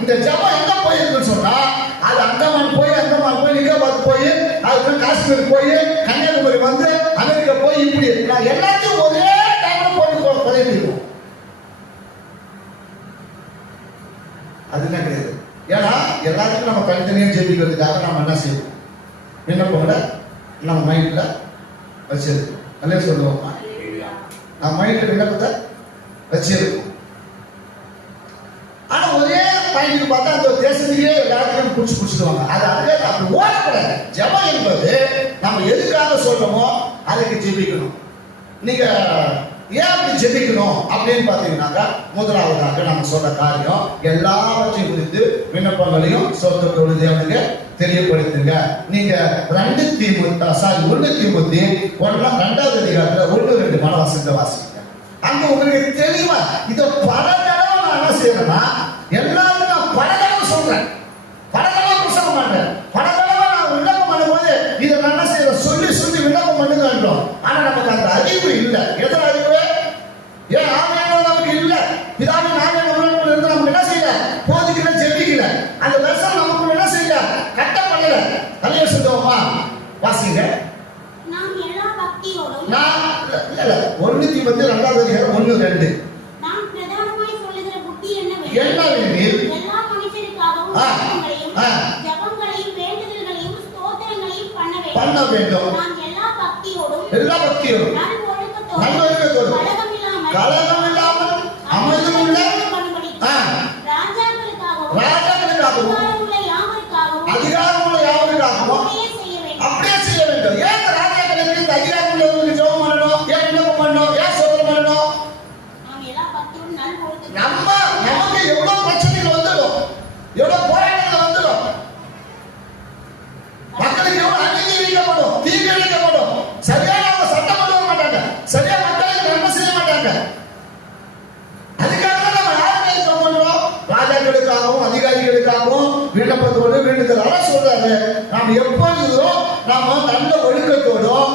இந்த ஜபம் எங்க போயிருக்குன்னு சொன்னா அது அந்தமான் போய் நிகழ்வாத்து போய் அதுக்கு காஷ்மீர் போய் கன்னியாகுமரி வந்து அமெரிக்கா போய் இப்படி நான் எல்லாத்தையும் ஒரே டைம்ல போட்டு பதிவிடுவோம். அது என்ன கிடையாது. ஏன்னா எல்லாத்துக்கும் நம்ம தனித்தனியாக ஜெபிக்கிறதுக்காக நம்ம என்ன செய்வோம், என்ன போகல நம்ம மைண்ட்ல வச்சிருக்கோம். அல்ல சொல்லுவோம், நம்ம மைண்ட்ல விண்ணப்பத்தை வச்சிருக்கோம். ஆனா ஒரே பாயிண்ட் பார்த்தா அந்த தேசத்திலேயே எல்லாத்தையும் குடிச்சுடுவாங்க. அது அதுக்காக அப்படி ஓடக்கூடாது. ஜெபம் என்பது நம்ம எதுக்காக சொல்றோமோ அதுக்கு ஜெபிக்கணும். நீங்க ஏன் அப்படி ஜெபிக்கணும் அப்படின்னு பாத்தீங்கன்னாக்கா, முதலாவதாக நம்ம சொல்ற காரியம் எல்லாவற்றையும் குறித்து விண்ணப்பங்களையும் சொந்தத்தோடு தேவனுக்கு தெரியப்படுத்துங்க. நீங்க 1 தீமோத்தேயு 2வது அதிகாரத்துல 1-2 மனவாசத்தை வாசிங்க. அங்க உங்களுக்கு தெளிவா இதை பல தடவை நான் என்ன செய்யறேன்னா, எல்லாரும் நான் பல தடவை சொல்றேன், பல தடவை புத்தகம் மாட்டேன், பல தடவை நான் விண்ணப்பம் பண்ணும்போது இதை நான் என்ன செய்யறேன், சொல்லி விண்ணப்பம் பண்ணுங்க. ஆனா நமக்கு அந்த அறிவு இல்லை. எதிர அறிவு ஏன் ஆவியானவர் நமக்கு இல்ல. பிதாவே நாமே நம்மளுக்குள்ள இருந்து நமக்கு என்ன செய்யல, போதிக்கல, ஜெபிக்கல. அந்த வருஷம் நமக்கு என்ன செய்யல, கட்டப்படல. அல்லேலூயா சொல்லுவோமா? வாசிங்க. நாம் எல்லா பக்தியோடும் 1 தீமோத்தேயு 2வது அதிகாரம் 1-2. நாம் பிரதானமாய் சொல்லுகிற புத்தி என்னவெனில் எல்லா மனுஷருக்காகவும் ஜெபங்களையும் வேண்டுதல்களையும் ஸ்தோத்திரங்களையும் பண்ண வேண்டும். நாம் எல்லா பக்தியோடும் நல்லொழுக்கத்தோடும் கலகம் இல்லாமல் அமைதியுள்ள ராஜாக்களுக்காகவும் அதிகாரமுள்ள யாவருக்காகவும் அப்படியே செய்ய வேண்டும். ஏன் ராஜாக்களுக்கு அதிகாரம் உள்ளவங்களுக்கு ஜெபம் பண்ணணும், ஏன் விண்ணப்பம் பண்ணணும், ஏன் சோதனை பண்ணணும்? நமக்கு எவ்வளவு பிரச்சனைகள் வந்துடும், எவ்வளவு போராட்டங்கள் வந்துடும், மக்களுக்கு எவ்வளவு அநீதிக்கப்படும், தீங்கிழைக்கப்படும். சரியான அவங்க சட்டம் கொண்டு வர மாட்டாங்க, சரியா மக்களுக்கு நன்மை செய்ய மாட்டாங்க. அதுக்காக நம்ம யாருமே ஜெபம் பண்றோம், ராஜாக்களுக்காகவும் அதிகாரிகளுக்காகவும் விண்ணப்பத்தோடு வேண்டுதல். சொல்றாரு, நாம் எப்பொழுதும் நாம நல்ல ஒழுக்கத்தோடும்